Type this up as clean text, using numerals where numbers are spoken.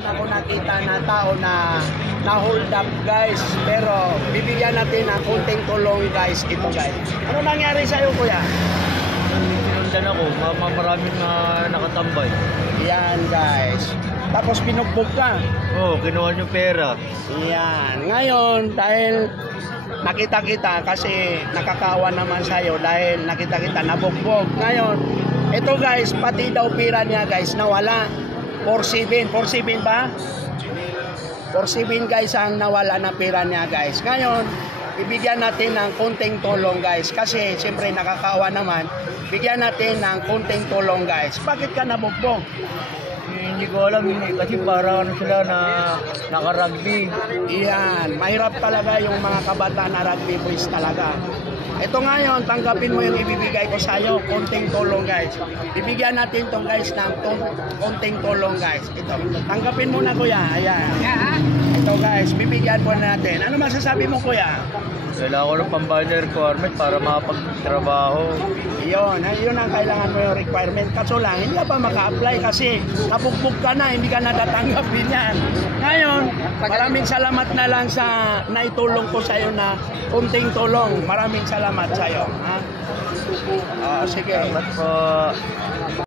Ako nakita na tao na hold up guys, pero bibigyan natin ng kunting tulong guys. Ito guys, ano nangyari sa iyo kuya? Sinundan ako, maraming nakatambay. Yan guys, tapos pinugbog ka. Oo, kinuha yung pera. Yan, ngayon dahil nakita kita kasi nakakawa naman sa iyo dahil nakita kita nabugbog. Ngayon, ito guys, pati daw pira niya guys nawala. 47 ba? 47 guys ang nawala na pera niya guys. Ngayon, ibigyan natin ng konting tulong guys. Kasi siyempre nakakaawa naman. Bigyan natin ng konting tulong guys. Bakit ka nabugbog? Hindi ko alam kasi parang sila na naka-rugby. Iyan, mahirap talaga yung mga kabataan na rugby boys talaga. Ito ngayon, tanggapin mo yung ibibigay ko sa iyo, konting tulong guys. Bibigyan natin tong guys ng konting tulong guys. Ito, tanggapin mo na kuya. Ayan. Ito guys, bibigyan po natin. Ano masasabi mo kuya? Kailangan ko ng pambayad na requirement para makapagtrabaho. Yun ang kailangan mo yung requirement. Kaso lang, hindi ka pa maka-apply kasi nabugbog ka na, hindi ka natatanggapin yan. Ngayon, maraming salamat na lang sa naitulong ko sa iyo na kunting tulong. Maraming salamat sa iyo. Ha? Sige. Salamat po.